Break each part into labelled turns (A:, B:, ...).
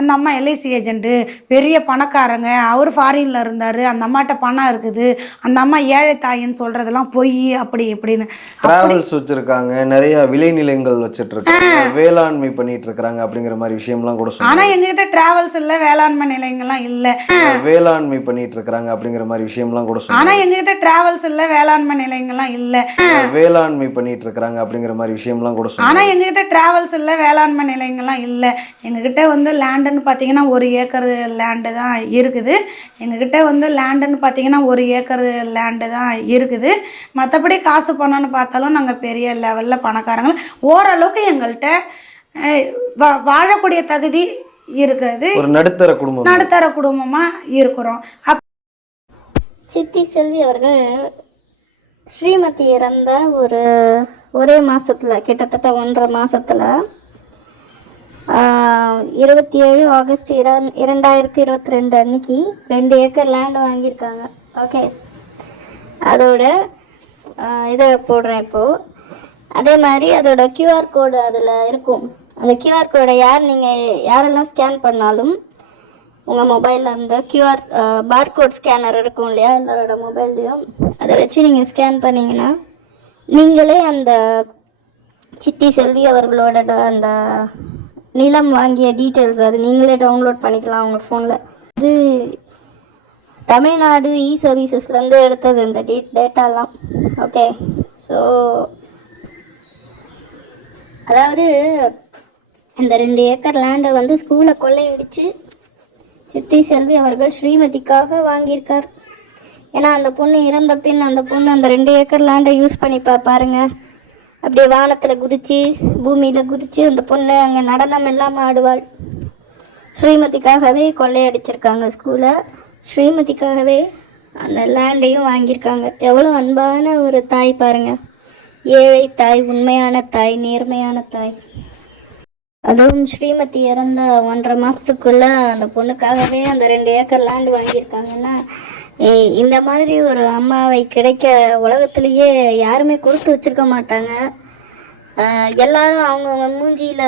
A: அந்த அம்மா LIC agent பெரிய பணக்காரங்க அவர் ஃபாரினில் இருந்தார் அந்த அம்மாட்ட பணம் இருக்குது அந்த அம்மா ஏழை தாயின்னு சொல்கிறதெல்லாம் பொய் அப்படி இப்படின்னு.
B: டிராவல்ஸ் வச்சிருக்காங்க நிறைய விளைநிலங்கள் வச்சிட்டு இருக்காங்க வேளாண்மை பண்ணிட்டு இருக்காங்க அப்படிங்கிற மாதிரி விஷயம்லாம் கூட
A: ஆனால் எங்ககிட்ட டிராவல்ஸ் இல்லை வேளாண்மை நிலையங்கள்லாம் இல்லை.
B: வேளாண்மை பண்ணிட்டு இருக்காங்க அப்படிங்கிற மாதிரி விஷயம்லாம் கூட
A: ஆனால் எங்ககிட்ட டிராவல்ஸ் இல்லை வேளாண்மை நிலையங்கள்லாம் இல்லை.
B: வேளாண்மை பண்ணிட்டு இருக்காங்க அப்படிங்கிற மாதிரி விஷயம்லாம் கூட
A: ஆனால் எங்ககிட்ட டிராவல்ஸ் இல்லை வேளாண்மை நிலையங்கள்லாம் இல்லை. எங்ககிட்ட வந்து லேண்டுன்னு பார்த்தீங்கன்னா ஒரு ஏக்கர் லேண்டு தான் இருக்குது. எங்ககிட்ட வந்து லேண்டுன்னு பார்த்தீங்கன்னா ஒரு ஏக்கர் லேண்டு தான் இருக்குது. மற்றபடி காசு பணம்னு பார்த்தாலும் நாங்கள் பெரிய லெவலில் பணக்காரங்க. ஓரளவுக்கு எங்கள்கிட்ட வா- வாழக்கூடிய தகுதி இருக்கிறது
B: ஒரு நடுத்தர குடும்பம்?
A: நடுத்தர குடும்பமாக இருக்கிறோம். அப்
C: சித்தி செல்வி அவர்கள் ஸ்ரீமதி இறந்த ஒரு ஒரே மாசத்துல கிட்டத்தட்ட ஒன்றரை மாசத்துல ஆஹ், இருபத்தி ஏழு ஆகஸ்ட் இர இரண்டாயிரத்தி இருபத்தி ரெண்டு அன்னைக்கு ரெண்டு ஏக்கர் லேண்ட் வாங்கியிருக்காங்க. ஓகே அதோட இதை போடுறேன் இப்போது அதே மாதிரி அதோட கியூஆர் கோடு அதில் இருக்கும். அந்த கியூஆர் கோடை யார் நீங்கள் யாரெல்லாம் ஸ்கேன் பண்ணாலும் உங்கள் மொபைலில் அந்த கியூஆர் பார்கோட் ஸ்கேனர் இருக்கும் இல்லையா? எல்லாரோட மொபைல்லையும் அதை வச்சு நீங்கள் ஸ்கேன் பண்ணிங்கன்னா நீங்களே அந்த சித்தி செல்வி அவர்களோட அந்த நிலம் வாங்கிய டீட்டெயில்ஸ் அது நீங்களே டவுன்லோட் பண்ணிக்கலாம் உங்கள் ஃபோனில் இது தமிழ்நாடு இ சர்வீசஸ்லேருந்து எடுத்தது இந்த டீ டேட்டாலாம் ஓகே ஸோ அதாவது இந்த ரெண்டு ஏக்கர் லேண்டை வந்து ஸ்கூலை கொள்ளையடிச்சு சித்தி செல்வி அவர்கள் ஸ்ரீமதிக்காக வாங்கியிருக்கார். ஏன்னா அந்த பொண்ணு இறந்த பின் அந்த பொண்ணு அந்த ரெண்டு ஏக்கர் லேண்டை யூஸ் பண்ணி பாருங்கள் அப்படியே வானத்தில் குதிச்சு பூமியில் குதிச்சு அந்த பொண்ணு அங்கே நடனம் இல்லாமல் ஆடுவாள். ஸ்ரீமதிக்காகவே கொள்ளையடிச்சிருக்காங்க ஸ்கூலை ஸ்ரீமதிக்காகவே அந்த லேண்டையும் வாங்கியிருக்காங்க. எவ்வளோ அன்பான ஒரு தாய் பாருங்கள் ஏழை தாய் உண்மையான தாய் நேர்மையான தாய். அதுவும் ஸ்ரீமதி இறந்த ஒன்றரை மாதத்துக்குள்ளே அந்த பொண்ணுக்காகவே அந்த ரெண்டு ஏக்கர் லேண்ட் வாங்கியிருக்காங்கன்னா ஏய், இந்த மாதிரி ஒரு அம்மாவை கிடைக்க உலகத்திலேயே யாருமே கொடுத்து வச்சிருக்க மாட்டாங்க. எல்லாரும் அவங்கவுங்க மூஞ்சியில்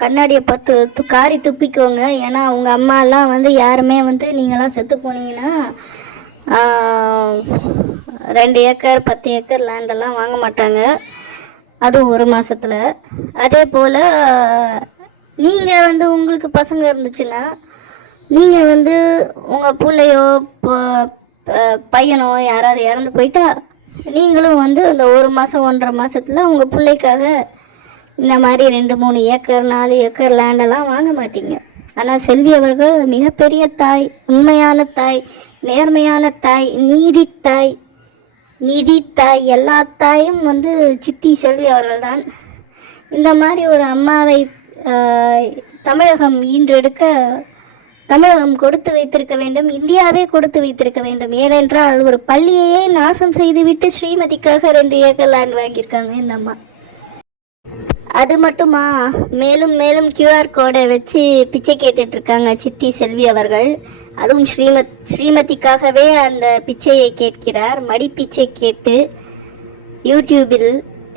C: கண்ணாடியை பார்த்து து காரி துப்பிக்கோங்க. ஏன்னா அவங்க அம்மாலாம் வந்து யாருமே வந்து நீங்களாம் செத்து போனீங்கன்னா ரெண்டு ஏக்கர் பத்து ஏக்கர் லேண்டெல்லாம் வாங்க மாட்டாங்க. அதுவும் ஒரு மாதத்தில் அதே போல் நீங்கள் வந்து உங்களுக்கு பசங்க இருந்துச்சுன்னா நீங்கள் வந்து உங்கள் பிள்ளையோ பையனோ யாராவது இறந்து போயிட்டா நீங்களும் வந்து இந்த ஒரு மாதம் ஒன்றரை மாதத்தில் உங்கள் பிள்ளைக்காக இந்த மாதிரி ரெண்டு மூணு ஏக்கர் நாலு ஏக்கர் லேண்டெல்லாம் வாங்க மாட்டீங்க. ஆனால் செல்வி அவர்கள் மிகப்பெரிய தாய் உண்மையான தாய் நேர்மையான தாய் நீதி தாய் நிதி தாய் எல்லா தாயும் வந்து சித்தி செல்வி அவர்கள்தான். இந்த மாதிரி ஒரு அம்மாவை தமிழகம் ஈன்றெடுக்க தமிழகம் கொடுத்து வைத்திருக்க வேண்டும் இந்தியாவே கொடுத்து வைத்திருக்க வேண்டும். ஏனென்றால் ஒரு பள்ளியையே நாசம் செய்துவிட்டு ஸ்ரீமதிக்காக ரெண்டு ஏக்கர் லேண்ட் வாங்கியிருக்காங்க இந்த அம்மா. அது மட்டுமா? மேலும் மேலும் கியூஆர் கோடை வச்சு பிச்சை கேட்டுட்டு இருக்காங்க சித்தி செல்வி அவர்கள். அதுவும் ஸ்ரீமத் ஸ்ரீமதிக்காகவே அந்த பிச்சையை கேட்கிறார். மடி பிச்சை கேட்டு யூடியூபில்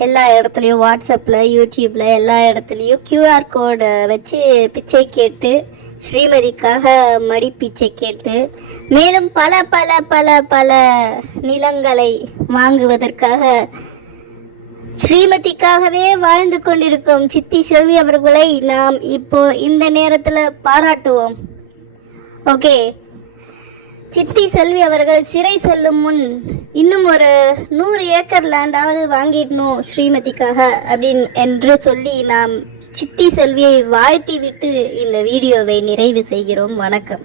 C: எல்லா இடத்துலையும் வாட்ஸ்அப்பில் யூடியூப்பில் எல்லா இடத்துலையும் கியூஆர் கோடை வச்சு பிச்சை கேட்டு ஸ்ரீமதிக்காக மடி பிச்சை கேட்டு மேலும் பல பல பல பல நிலங்களை வாங்குவதற்காக ஸ்ரீமதிக்காகவே வாழ்ந்து கொண்டிருக்கும் சித்தி செல்வி அவர்களை நாம் இப்போ இந்த நேரத்தில் பாராட்டுவோம். ஓகே. சித்தி செல்வி அவர்கள் சிறை செல்லும் முன் இன்னும் ஒரு நூறு ஏக்கர் லேண்டாவது வாங்கிடணும் ஸ்ரீமதிக்காக அப்படின்னு என்று சொல்லி நாம் சித்தி செல்வியை வாழ்த்தி விட்டு இந்த வீடியோவை நிறைவு செய்கிறோம். வணக்கம்.